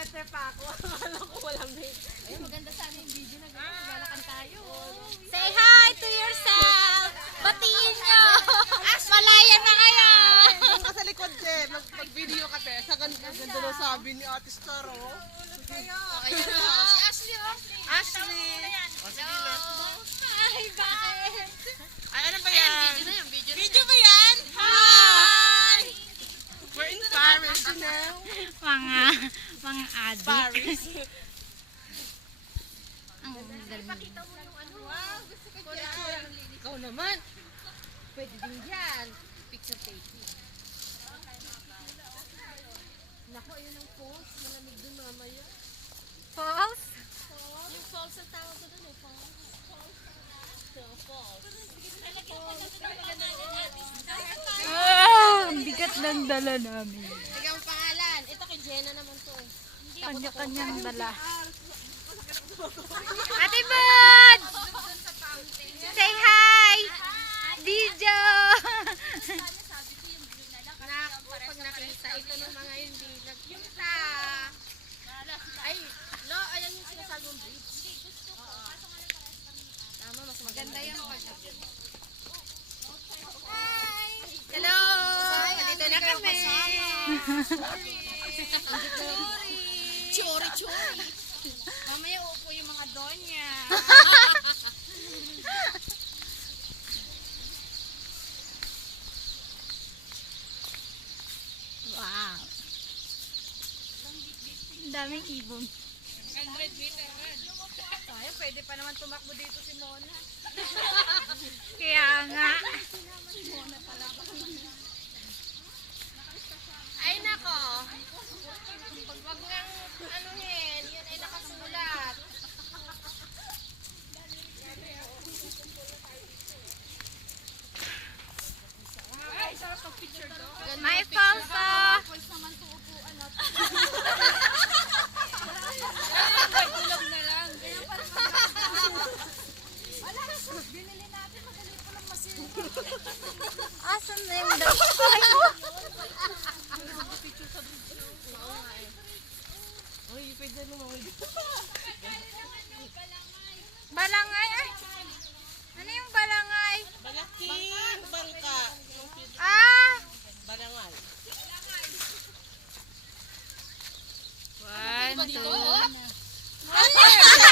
nag-letter pa ako. Akala ko walang video. Ay, maganda sana yung video na gano'n. Maglalakan tayo. Say hi to yourself! Batiin nyo! Malaya na kayo! Doon ka sa likod, eh. Mag-video ka, te. Sa ganda daw sabi ni Ate Star, oh. Ayan o. Si Ashley o. Ashley! Hello! Hi, bakit? Ay, ano ba Ayan, yan? video na yan. Video na Video ba yan? Hi! We're in Paris, you know? Mga adik. Paris. Ang galing. Pakita mo yung ano. Wow, gusto ko dyan. Ikaw naman. Pwede din dyan. Picture taking. Naku, ayun ang falls. Malamig dun mamaya. Falls? Yung falls ang tawag ko dun eh. Falls. Falls. Ang bigat ng dala namin. Ikaw ang pangalan. Ito kay Jenna naman to. Kanya-kanyang dala. Ate Bud! Say hi! Video! Pag nakita ito ng mga hindi nagkita. Ay, lo, ayan yung sinasabi mong bridge. Tama, mas maganda yan. Hello! Nandito na kami! Chori, chori. Mamaya upo yung mga donya. Wow! Ang daming ibon. Ay, pwede pa naman tumakbo dito si Mona. Kaya nga. Ay nako. Pag wag nang anuhin, yun ay nakasulat. Ay, sarap pag-picture do. May falso! Pwes naman to upuan at. Tulog na lang. Binili natin, madali ko lang masin. Asan na yung dala? Ay, pwede naman. Balangay ay! Ano yung balangay? Malaking bangka. Ah! Balangal. One, two. Ay!